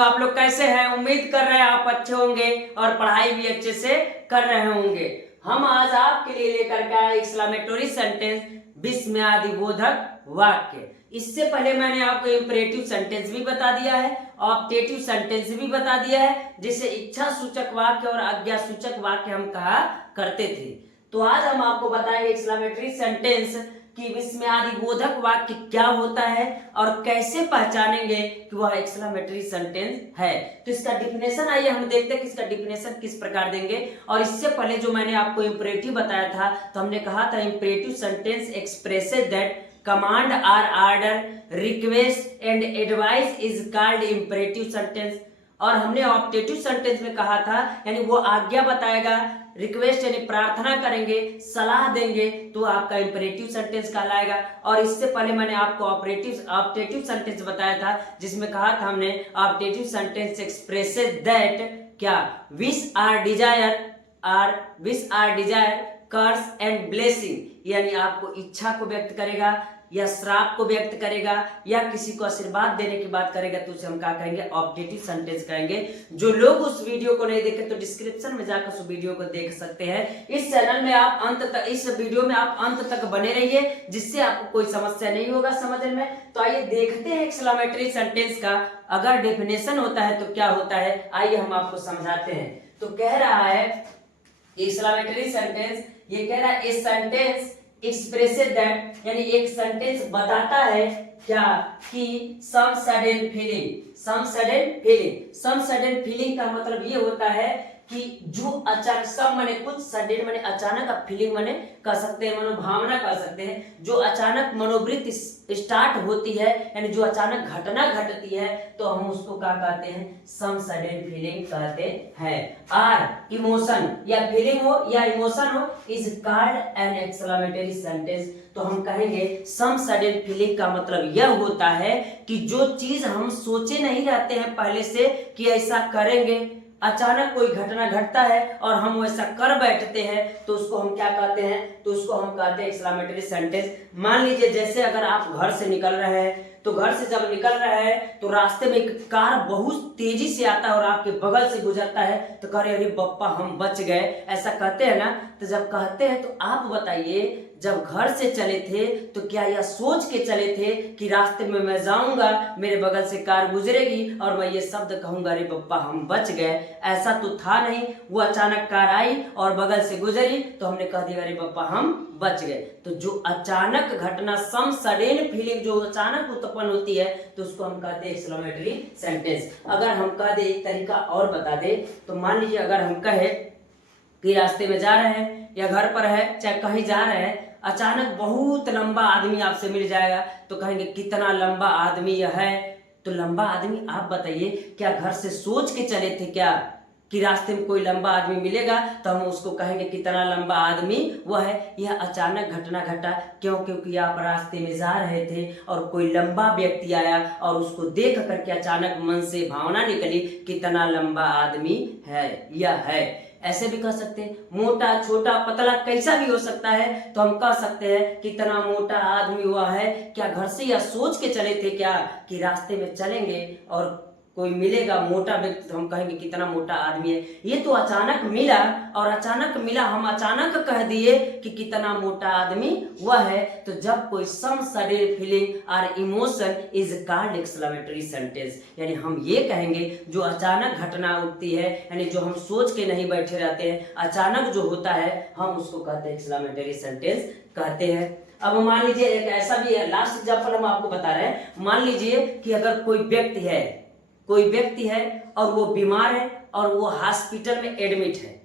आप लोग कैसे हैं? उम्मीद कर रहे हैं आप अच्छे होंगे और पढ़ाई भी अच्छे से कर रहे होंगे। हम आज आपके लिए लेकर के आए एक्सक्लेमेटरी सेंटेंस, विस्मयादिबोधक वाक्य। इससे पहले मैंने आपको इंपरेटिव सेंटेंस भी बता दिया है, ऑब्जेक्टिव सेंटेंस भी बता दिया है, जिसे इच्छा सूचक वाक्य और आज्ञा सूचक वाक्य हम कहा करते थे। तो आज हम आपको बताएंगे एक्सक्लेमेटरी सेंटेंस कि विस्मयादिबोधक वाक्य क्या होता है और कैसे पहचानेंगे कि वह एक्सक्लेमेटरी सेंटेंस है। तो इसका डिफिनेशन आइए हम देखते हैं कि इसका डिफिनेशन किस प्रकार देंगे। और इससे पहले जो मैंने आपको इंपरेटिव बताया था, तो हमने कहा था imperative sentence expresses that command or order, request and advice is called imperative sentence. और हमने ऑब्जेक्टिव सेंटेंस में कहा था यानी वो आज्ञा बताएगा, रिक्वेस्ट यानी प्रार्थना करेंगे, सलाह देंगे, तो आपका इंपरेटिव सेंटेंस कहलाएगा। और इससे पहले मैंने आपको ऑब्जेक्टिव सेंटेंस बताया था, जिसमें कहा था हमने ऑब्जेक्टिव सेंटेंस एक्सप्रेसेस दैट क्या wish or desire curse and blessing, यानी आपको इच्छा को व्यक्त करेगा या श्राप को व्यक्त करेगा या किसी को आशीर्वाद देने की बात करेगा, तो उसे हम क्या कहेंगे? ऑब्जेक्टिव सेंटेंस कहेंगे। जो लोग उस वीडियो को नहीं देखे तो डिस्क्रिप्शन में जाकर उस वीडियो को देख सकते हैं। इस चैनल में आप अंत तक, इस वीडियो में आप अंत तक बने रहिए, जिससे आपको कोई समस्या नहीं होगा समझने में। तो आइए देखते हैं एक्सक्लेमेटरी सेंटेंस का अगर डेफिनेशन होता है तो क्या होता है, आइए हम आपको समझाते हैं। तो कह रहा है एक्सक्लेमेटरी सेंटेंस, ये कह रहा है ए सेंटेंस एक्सप्रेसेस दैट, यानी एक सेंटेंस बताता है क्या कि सम सडन फीलिंग का मतलब ये होता है कि जो अचानक, सम माने कुछ, सडन माने अचानक, अब फीलिंग माने कह सकते हैं मनोभावना कह सकते हैं, जो अचानक मनोवृत्ति स्टार्ट होती है, यानी जो अचानक घटना घटती है, तो हम उसको क्या कहते हैं? सम सडन फीलिंग कहते हैं। आर इमोशन, या फीलिंग हो या इमोशन हो, is called an exclamatory sentence. तो हम कहेंगे सम सडन फीलिंग का मतलब यह होता है कि जो चीज हम सोचे नहीं रहते हैं पहले से कि ऐसा करेंगे, अचानक कोई घटना घटता है और हम वैसा कर बैठते हैं, तो उसको हम क्या कहते हैं? तो उसको हम कहते हैं एक्सक्लेमेटरी सेंटेंस। मान लीजिए जैसे अगर आप घर से निकल रहे हैं, तो घर से जब निकल रहे हैं तो रास्ते में एक कार बहुत तेजी से आता है और आपके बगल से गुजरता है, तो कह रहे अरे बप्पा हम बच गए, ऐसा कहते हैं ना। तो जब कहते हैं तो आप बताइए, जब घर से चले थे तो क्या यह सोच के चले थे कि रास्ते में मैं जाऊंगा, मेरे बगल से कार गुजरेगी और मैं ये शब्द कहूंगा अरे बप्पा हम बच गए? ऐसा तो था नहीं। वो अचानक कार आई और बगल से गुजरी तो हमने कह दिया अरे बप्पा हम बच गए। तो जो अचानक घटना, सम सडन फीलिंग जो अचानक उत्पन्न होती है, तो उसको हम कहते हैं एक्सक्लेमेटरी सेंटेंस। अगर हम कह दे, एक तरीका और बता दे, तो मान लीजिए अगर हम कहे कि रास्ते में जा रहे हैं या घर पर है, चाहे कहीं जा रहे हैं, अचानक बहुत लंबा आदमी आपसे मिल जाएगा, तो कहेंगे कितना लंबा आदमी यह है। तो लंबा आदमी आप बताइए, क्या घर से सोच के चले थे क्या कि रास्ते में कोई लंबा आदमी मिलेगा, तो हम उसको कहेंगे कितना लंबा आदमी वह है। यह अचानक घटना घटा, क्यों? क्योंकि आप रास्ते में जा रहे थे और कोई लंबा व्यक्ति आया और उसको देख करके अचानक मन से भावना निकली कितना लंबा आदमी है, यह है। ऐसे भी कह सकते हैं, मोटा छोटा पतला कैसा भी हो सकता है, तो हम कह सकते हैं कितना मोटा आदमी हुआ है। क्या घर से यह सोच के चले थे क्या कि रास्ते में चलेंगे और कोई मिलेगा मोटा व्यक्ति, तो हम कहेंगे कितना मोटा आदमी है। ये तो अचानक मिला, और अचानक मिला हम अचानक कह दिए कि कितना मोटा आदमी वह है। तो जब कोई सम सडन फीलिंग और emotion is called exclamatory sentence, यानी हम ये कहेंगे जो अचानक घटना उठती है, यानी जो हम सोच के नहीं बैठे रहते हैं, अचानक जो होता है, हम उसको कहते हैं एक्सक्लेमेटरी सेंटेंस कहते हैं। अब मान लीजिए एक ऐसा भी है, लास्ट एग्जाम्पल हम आपको बता रहे हैं। मान लीजिए कि अगर कोई व्यक्ति है और वो बीमार है और वो हॉस्पिटल में एडमिट है,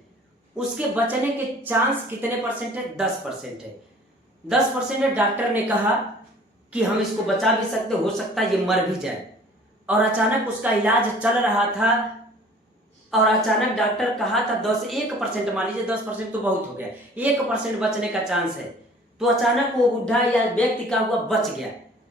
उसके बचने के चांस कितने परसेंट है? 10% है। 10% है। डॉक्टर ने कहा कि हम इसको बचा भी सकते, हो सकता है ये मर भी जाए, और अचानक उसका इलाज चल रहा था और अचानक डॉक्टर कहा था 1% मान लीजिए, 10% तो बहुत हो गया, 1% बचने का चांस है, तो अचानक वो बुढ़ा या व्यक्ति का हुआ बच गया,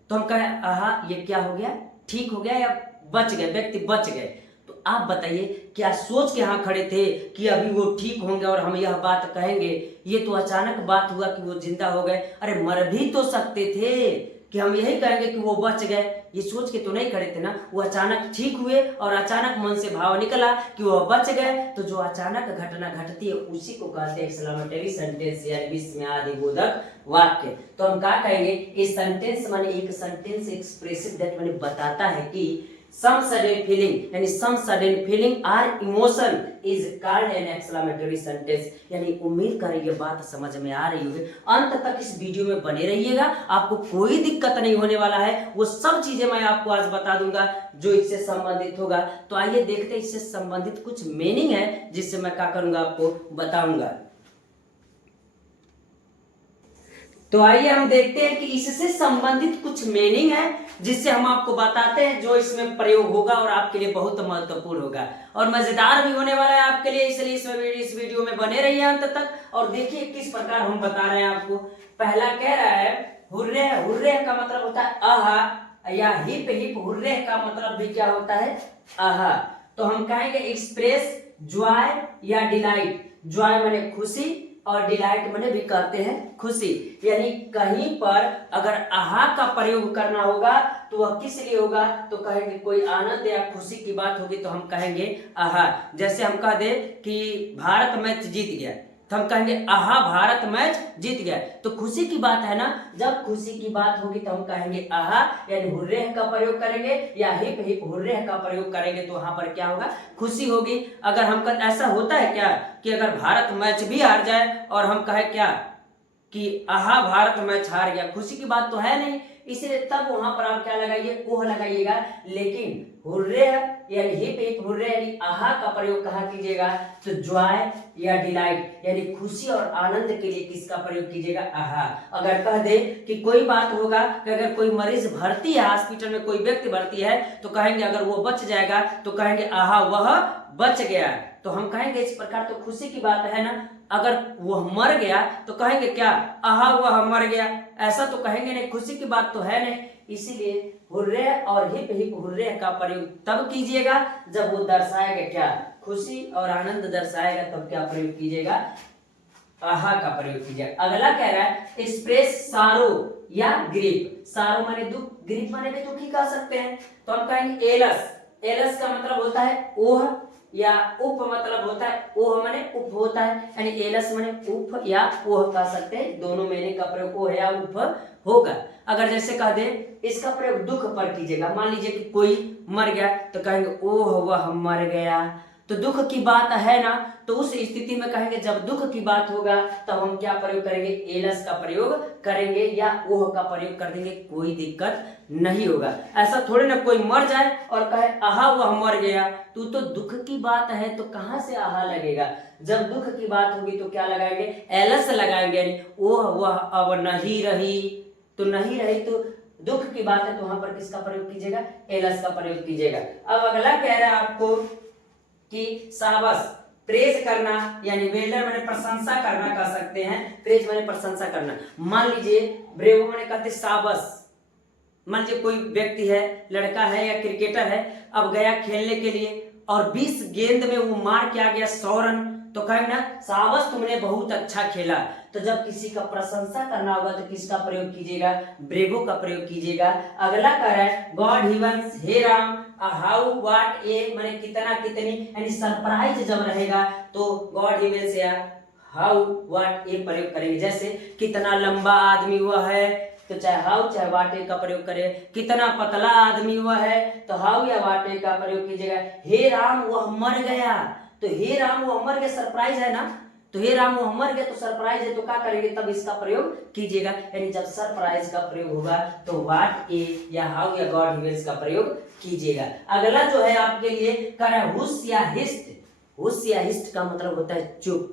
तो हम कहें आहा ये क्या हो गया, ठीक हो गया या बच गए, व्यक्ति बच गए। तो आप बताइए क्या सोच के यहाँ खड़े थे कि अभी वो ठीक होंगे और हम यह बात कहेंगे? ये तो अचानक बात हुआ कि वो जिंदा हो गए। अरे मर भी तो सकते थे, कि हम यही कहेंगे कि वो बच गए, ये सोच के तो नहीं खड़े थे ना, वो अचानक ठीक हुए और अचानक मन से भाव निकला कि वो बच गए। तो जो अचानक घटना घटती है उसी को कहते हैं एक्सक्लेमेटरी सेंटेंस यानी विस्मयादिबोधक वाक्य। तो हम क्या कहेंगे, इस सेंटेंस माने एक सेंटेंस एक्सप्रेसिव दैट माने बताता है कि some sudden feeling यानी some sudden feeling or emotion is called an exclamatory sentence। यानी उम्मीद करें ये बात समझ में आ रही होगी, अंत तक इस वीडियो में बने रहिएगा, आपको कोई दिक्कत नहीं होने वाला है। वो सब चीजें मैं आपको आज बता दूंगा जो इससे संबंधित होगा। तो आइए देखते हैं इससे संबंधित कुछ मीनिंग है जिससे मैं क्या करूंगा आपको बताऊंगा। तो आइए हम देखते हैं कि इससे संबंधित कुछ मीनिंग है जिससे हम आपको बताते हैं, जो इसमें प्रयोग होगा और आपके लिए बहुत महत्वपूर्ण होगा और मजेदार भी होने वाला है आपके लिए। इसलिए इस वीडियो में बने रहिए अंत तक और देखिए किस प्रकार हम बता रहे हैं आपको। पहला कह रहा है हुर्रे। हुर्रे का मतलब होता है आहा, या हिप हिप हुर्रे का मतलब भी क्या होता है, आहा। तो हम कहेंगे एक्सप्रेस जॉय या डिलाइट। जॉय माने खुशी और डिलाइट माने भी कहते हैं खुशी। यानी कहीं पर अगर आहा का प्रयोग करना होगा तो वह किस लिए होगा, तो कहेंगे कोई आनंद या खुशी की बात होगी तो हम कहेंगे आहा। जैसे हम कह दे कि भारत मैच जीत गया तो हम कहेंगे आहा भारत मैच जीत गया, तो खुशी की बात है ना। जब खुशी की बात होगी तो हम कहेंगे आहा, यानी हुर्रे का प्रयोग करेंगे या हिप हिप हुर्रे का प्रयोग करेंगे तो वहां पर क्या होगा, खुशी होगी। अगर हम ऐसा होता है क्या कि अगर भारत मैच भी हार जाए और हम कहे क्या कि आहा भारत मैच हार गया, खुशी की बात तो है नहीं, इसलिए तब वहां पर आप क्या लगाइए, ओह लगाइएगा। लेकिन हुर्रे यानी हिप हिप हुर्रे यानी आहा का प्रयोग कहाँ कीजिएगा, तो जॉय या डिलाइट यानी खुशी और आनंद के लिए किसका प्रयोग कीजिएगा, आहा। अगर कह दे कि कोई बात होगा कि अगर कोई मरीज भर्ती है हॉस्पिटल में, कोई व्यक्ति भर्ती है तो कहेंगे अगर वो बच जाएगा तो कहेंगे आहा वह बच गया। तो हम कहेंगे इस प्रकार, तो खुशी की बात है ना। अगर वह मर गया तो कहेंगे क्या, आहा वह मर गया, ऐसा तो कहेंगे नहीं, खुशी की बात तो है नहीं। इसीलिए हुर्रे और हिप हिप हुर्रे का प्रयोग तब कीजिएगा जब वो दर्शाएगा क्या, खुशी और आनंद दर्शाएगा, तब क्या प्रयोग कीजिएगा, आहा का प्रयोग कीजिएगा। अगला कह रहा है एक्सप्रेस सारो या ग्रीफ। सारो माने दुख, ग्रीफ माने भी दुखी कह सकते हैं। तो हम कहेंगे एलस। एलस का मतलब होता है ओह या उप मतलब होता है, ओह माने उप होता है, यानी एलस माने उप या ओह कह सकते हैं, दोनों मैंने का प्रयोग ओह या उप होगा। अगर जैसे कह दे इसका प्रयोग दुख पर कीजिएगा, मान लीजिए कि कोई मर गया तो कहेंगे ओह वह मर गया, तो दुख की बात है ना। तो उस स्थिति में कहेंगे जब दुख की बात होगा तब हम क्या प्रयोग करेंगे, एलस का प्रयोग करेंगे या ओह का प्रयोग कर देंगे, कोई दिक्कत नहीं होगा। ऐसा थोड़े ना कोई मर जाए और कहे आहा वह मर गया, तो दुख की बात है तो कहां से आहा लगेगा। जब दुख की बात होगी तो क्या लगाएंगे, एलस लगाएंगे। ओह वह अब नहीं रही, तो नहीं रही तो दुख की बात है तो वहां पर किसका प्रयोग कीजिएगा, एलस का प्रयोग कीजिएगा। अब अगला कह रहा है आपको कि शाबाश, प्रेज करना यानी वेल्डर माने प्रशंसा करना कह सकते हैं, प्रेज माने प्रशंसा करना। मान लीजिए ब्रेवो माने कहते शाबाश। मान लीजिए कोई व्यक्ति है, लड़का है या क्रिकेटर है, अब गया खेलने के लिए और 20 गेंद में वो मार के आ गया 100 रन, तो कहेंगे ना शाबाश तुमने बहुत अच्छा खेला। तो जब किसी का प्रशंसा करना होगा तो किसका प्रयोग कीजिएगा, ब्रेवो का प्रयोग कीजिएगा। अगला कह रहा है गॉड हीवंस, हे राम, हाउ व्हाट ए माने कितना कितनी, यानी सरप्राइज जब रहेगा तो गॉड हीवंस या हाउ व्हाट ए प्रयोग करेंगे। जैसे कितना लंबा आदमी वह है तो चाहे हाउ चाहे वाटे का प्रयोग करें, कितना पतला आदमी वह है तो हाउ या वाटे का प्रयोग कीजिएगा। हे राम वह मर गया, तो हे राम वह मर गया सरप्राइज है ना, तो हे राम वह मर गया तो सरप्राइज है, तो क्या करेंगे तब इसका प्रयोग कीजिएगा। यानी जब सरप्राइज का प्रयोग होगा तो व्हाट ए या हाउ या गॉड हीवेंस का प्रयोग कीजिएगा। अगला जो है आपके लिए कर हुस या हिस्ट। हुस या हिस्ट का मतलब होता है चुप।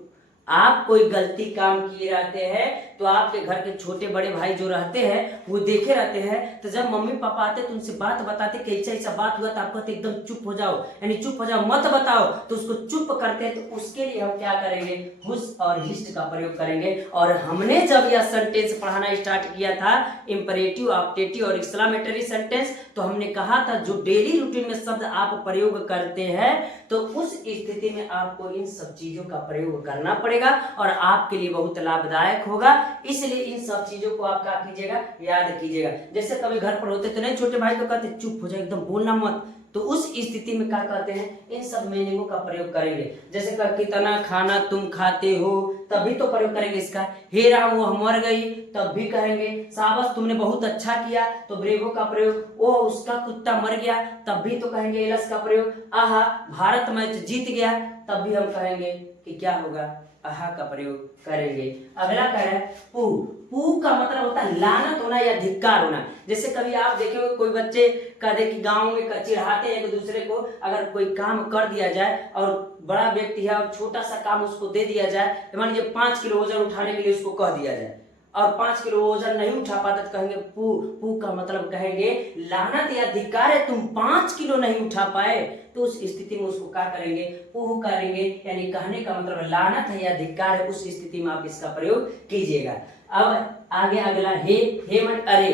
आप कोई गलती काम किए रहते हैं तो आपके घर के छोटे बड़े भाई जो रहते हैं वो देखे रहते हैं, तो जब मम्मी पापा आते तो उनसे बात बताते कि ऐसा ऐसा बात हुआ, तो आप कहते एकदम चुप हो जाओ, यानी चुप हो जाओ मत बताओ, तो उसको चुप करते हैं। तो उसके लिए हम क्या करेंगे, हुस और हिस्ट का प्रयोग करेंगे। और हमने जब यह सेंटेंस पढ़ाना स्टार्ट किया था इंपरेटिव, ऑप्टेटिव और एक्सक्लेमेटरी सेंटेंस, तो हमने कहा था जो डेली रूटीन में शब्द आप प्रयोग करते हैं तो उस स्थिति में आपको इन सब चीजों का प्रयोग करना पड़ेगा और आपके लिए बहुत लाभदायक होगा। इसलिए इन सब चीजों को आप क्या कीजिएगा, याद कीजिएगा। जैसे कभी घर पर होते तो नहीं, छोटे भाई को कहते चुप हो जाए, एकदम बोलना मत, तो उस स्थिति में क्या कहते हैं, इन सब मीनिंगों का प्रयोग करेंगे। जैसे कितना खाना तुम खाते हो, तभी तो प्रयोग करेंगे इसका। हे राम वो मर गई, तब भी कहेंगे। शाबाश तुमने बहुत अच्छा किया, तो ब्रेवो का प्रयोग। ओ उसका कुत्ता मर गया, तब भी तो कहेंगे एलस का प्रयोग। आहा भारत मैच जीत गया, तब भी हम कहेंगे कि क्या होगा, आहा का प्रयोग करेंगे। अगला कह रहा है पू। पू का मतलब होता है लानत होना या धिक्कार होना। जैसे कभी आप देखेंगे कोई बच्चे कहते कि गांव में चिढ़ाते हैं एक दूसरे को, अगर कोई काम कर दिया जाए और बड़ा व्यक्ति है और छोटा सा काम उसको दे दिया जाए, तो मान लीजिए 5 किलो वजन उठाने के लिए उसको कह दिया जाए और 5 किलो वजन नहीं उठा पाता, तो कहेंगे पू। पू का मतलब कहेंगे लानत या धिक्कार है, तुम 5 किलो नहीं उठा पाए। तो उस स्थिति में उसको क्या करेंगे, पूह करेंगे। यानी कहने का मतलब लानत है या धिक्कार है, उस स्थिति में आप इसका प्रयोग कीजिएगा। अब आगे अगला हे मन अरे,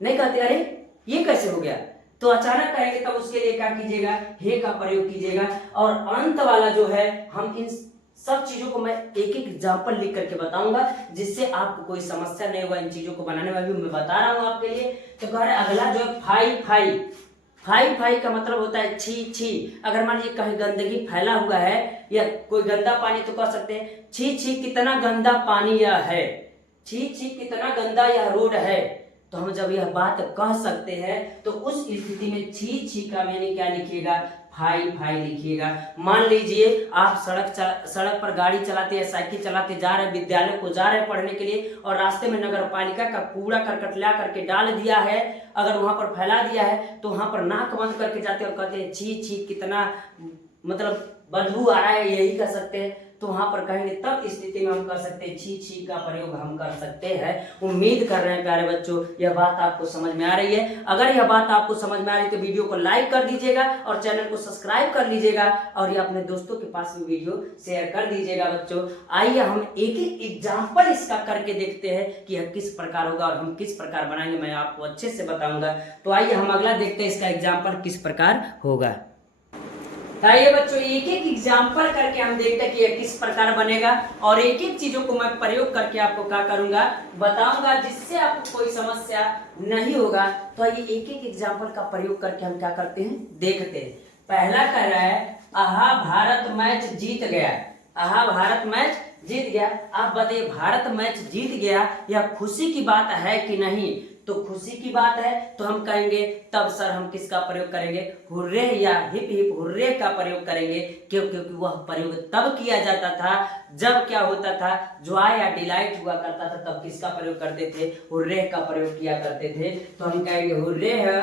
नहीं कहते अरे ये कैसे हो गया, तो अचानक कहेंगे तब उसके लिए क्या कीजिएगा, हे का प्रयोग कीजिएगा। और अंत वाला जो है, हम इन सब चीजों को मैं एक एक एग्जाम्पल लिख करके बताऊंगा, जिससे आपको कोई समस्या नहीं होगा। इन चीजों को बनाने में भी मैं बता रहा हूं आपके लिए। तो कह रहे अगला जो है फाई फाई। फाई फाई का मतलब होता है छी छी। अगर मान लीजिए कहीं गंदगी फैला हुआ है या कोई गंदा पानी, तो कह सकते हैं छी छी कितना गंदा पानी यह है, छी छी कितना गंदा यह रोड है। तो हम जब यह बात कह सकते हैं, तो उस स्थिति में छी छी का मैंने क्या लिखिएगा, फाई फाई लिखिएगा। मान लीजिए आप सड़क पर गाड़ी चलाते हैं, साइकिल चलाते जा रहे हैं, विद्यालय को जा रहे हैं पढ़ने के लिए, और रास्ते में नगर पालिका का कूड़ा करकट ला करके डाल दिया है, अगर वहां पर फैला दिया है, तो वहां पर नाक बंद करके जाते हैं और कहते हैं छी छी कितना मतलब बदबू आ रहा है, यही कह सकते हैं। तो वहां पर कहेंगे, तब स्थिति में हम कर सकते हैं छी छी का प्रयोग हम कर सकते हैं। उम्मीद कर रहे हैं प्यारे बच्चों यह बात आपको समझ में आ रही है। अगर यह बात आपको समझ में आ रही है तो वीडियो को लाइक कर दीजिएगा और चैनल को सब्सक्राइब कर लीजिएगा, और ये अपने दोस्तों के पास भी वीडियो शेयर कर दीजिएगा। बच्चों आइए हम एक एक एग्जाम्पल इसका करके देखते हैं कि यह किस प्रकार होगा और हम किस प्रकार बनाएंगे, मैं आपको अच्छे से बताऊंगा। तो आइए हम अगला देखते हैं इसका एग्जाम्पल किस प्रकार होगा। आइए बच्चों एक एक एग्जाम्पल करके हम देखते हैं कि यह किस प्रकार बनेगा, और एक एक चीजों को मैं प्रयोग करके आपको क्या करूंगा, बताऊंगा, जिससे आपको कोई समस्या नहीं होगा। तो आइए एक एक एग्जाम्पल का प्रयोग करके हम क्या करते हैं, देखते हैं। पहला कह रहा है आहा भारत मैच जीत गया। आहा भारत मैच जीत गया। आप बताइए भारत मैच जीत गया, यह खुशी की बात है कि नहीं? तो खुशी की बात है, तो हम कहेंगे तब सर हम किसका प्रयोग करेंगे, हुर्रे या हिप हिप हुर्रे का प्रयोग करेंगे। क्योंकि वह प्रयोग तब किया जाता था जब क्या होता था, जॉय या डिलाइट हुआ करता था, तब किसका प्रयोग करते थे, हुर्रे का प्रयोग किया करते थे। तो हम कहेंगे हुर्रे है,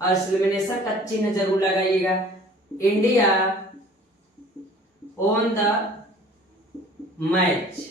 और एक्सक्लेमेशन का चिन्ह जरूर लगाइएगा, इंडिया ऑन द मैच,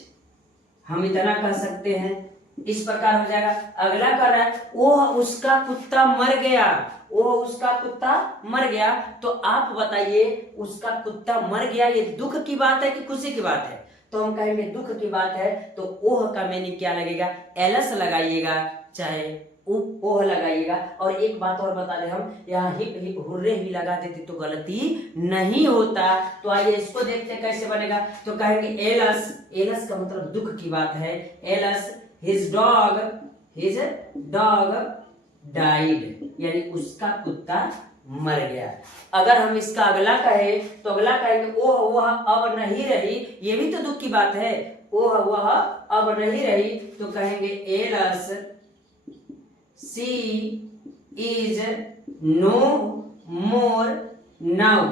हम इतना कह सकते हैं। इस प्रकार हो जाएगा। अगला कर रहा है ओह उसका कुत्ता मर गया। ओह उसका कुत्ता मर गया, तो आप बताइए उसका कुत्ता मर गया, ये दुख की बात है कि खुशी की बात है? तो हम कहेंगे दुख की बात है, तो ओह का मीनिंग क्या लगेगा, एलस लगाइएगा, चाहे ओह लगाइएगा। और एक बात और बता दें, हम यहाँ हिप हिप हुर्रे ही लगा देते तो गलती नहीं होता। तो आइए इसको देखते कैसे बनेगा। तो कहेंगे एलस, एलस का मतलब दुख की बात है। एलस his dog died, यानी उसका कुत्ता मर गया। अगर हम इसका अगला कहे तो अगला कहेंगे ओह वह अब नहीं रही, ये भी तो दुख की बात है। ओह वह अब नहीं रही, तो कहेंगे alas she is no more now,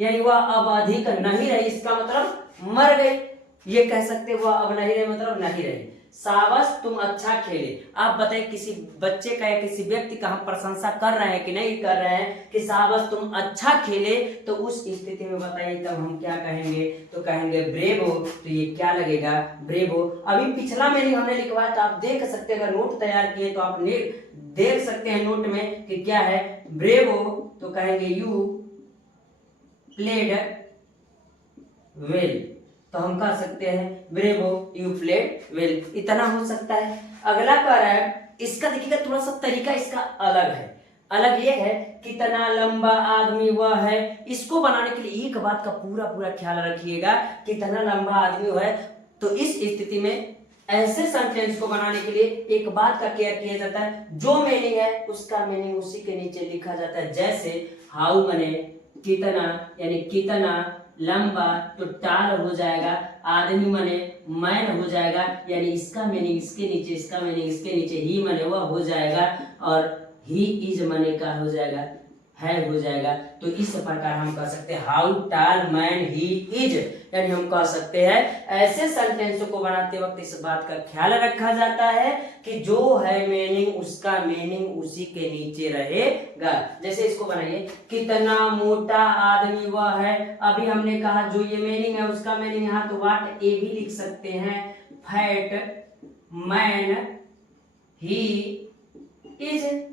यानी वह अब अधिक नहीं रही, इसका मतलब मर गई। ये कह सकते वह अब नहीं रही मतलब नहीं रही। शाबाश तुम अच्छा खेले। आप बताइए किसी बच्चे का या किसी व्यक्ति का हम प्रशंसा कर रहे हैं कि नहीं कर रहे हैं, कि शाबाश तुम अच्छा खेले, तो उस स्थिति में बताइए तब हम क्या कहेंगे, तो कहेंगे ब्रेवो। तो ये क्या लगेगा, ब्रेवो। अभी पिछला में ही हमने लिखवाया, तो आप देख सकते हैं, अगर नोट तैयार किए तो आप देख सकते हैं नोट में कि क्या है ब्रेवो। तो कहेंगे यू प्लेड वेल, तो हम कह सकते हैं ब्रेवो यू प्लेड वेल, इतना हो सकता है। अगला कह रहा है, इसका देखिएगा थोड़ा सा तरीका इसका अलग है। अलग ये है कितना लंबा आदमी वह है। इसको बनाने के लिए एक बात का पूरा ख्याल रखिएगा, कितना लंबा आदमी है, तो इस स्थिति में ऐसे सेंटेंस को बनाने के लिए एक बात का केयर किया जाता है, जो मीनिंग है उसका मीनिंग उसी के नीचे लिखा जाता है। जैसे हाउ माने कितना, यानी कितना लंबा, तो टाल हो जाएगा। आदमी माने मैन हो जाएगा, यानी इसका मीनिंग इसके नीचे, इसका मीनिंग इसके नीचे। ही माने वह हो जाएगा, और ही इज माने का हो जाएगा, है हो जाएगा। तो इस प्रकार हम कह सकते हैं हाउ टाल मैन ही इज, यानी हम कह सकते हैं ऐसे सेंटेंस को बनाते वक्त इस बात का ख्याल रखा जाता है कि जो है मीनिंग उसका मीनिंग उसी के नीचे रहेगा। जैसे इसको बनाइए, कितना मोटा आदमी वह है। अभी हमने कहा जो ये मीनिंग है उसका मीनिंग यहाँ, तो व्हाट ए भी लिख सकते हैं, फैट मैन ही इज।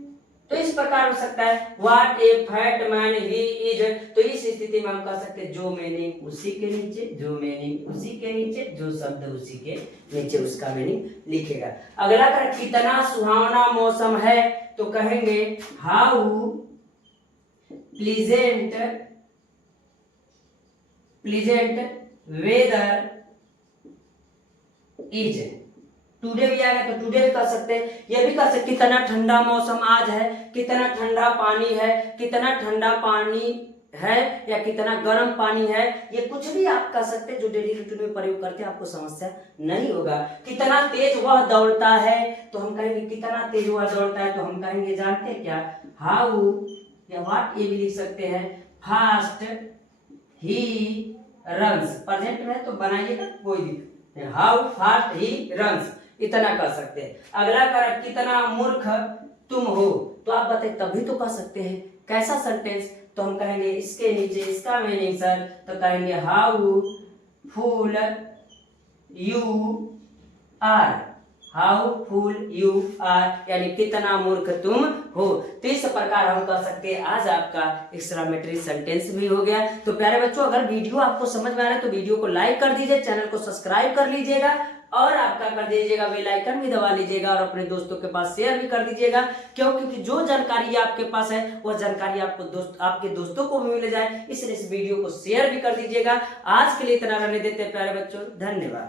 तो इस प्रकार हो सकता है what A fat man he is. तो इस स्थिति में हम कह सकते हैं जो मीनिंग उसी के नीचे, जो मीनिंग उसी के नीचे, जो शब्द उसी के नीचे उसका मीनिंग लिखेगा। अगला कर कितना सुहावना मौसम है, तो कहेंगे how pleasant weather is. Today भी आएगा तो टुडे भी कर सकते हैं, ये भी कर सकते, कितना ठंडा मौसम आज है, कितना ठंडा पानी है, कितना ठंडा पानी है, या कितना गर्म पानी है। ये कुछ भी आप कर सकते हैं जो डेली रूटीन में प्रयोग करते हैं, आपको समस्या नहीं होगा। कितना तेज वह दौड़ता है, तो हम कहेंगे कितना तेज वह दौड़ता है, तो हम कहेंगे जानते हैं क्या, हाउ, या व्हाट ये भी लिख सकते हैं, फास्ट ही रन्स। प्रेजेंट में तो बनाइएगा, कोई दिक्कत, हाउ फास्ट ही रन्स, इतना कर सकते हैं। अगला कर कितना मूर्ख तुम हो, तो आप बताइए तभी तो कह सकते हैं कैसा सेंटेंस, तो हम कहेंगे इसके नीचे इसका मीनिंग सर, तो कहेंगे how fool you are, how fool you are, यानी कितना मूर्ख तुम हो। तो इस प्रकार हम कह सकते हैं आज आपका एक्सक्लेमेटरी सेंटेंस भी हो गया। तो प्यारे बच्चों, अगर वीडियो आपको समझ में आ रहा है तो वीडियो को लाइक कर दीजिए, चैनल को सब्सक्राइब कर लीजिएगा, और आपका कर दीजिएगा बेल आइकन भी दबा लीजिएगा, और अपने दोस्तों के पास शेयर भी कर दीजिएगा। क्यों? क्योंकि जो जानकारी आपके पास है वह जानकारी आपके दोस्तों को भी मिल जाए, इसलिए इस वीडियो को शेयर भी कर दीजिएगा। आज के लिए इतना रहने देते हैं प्यारे बच्चों, धन्यवाद।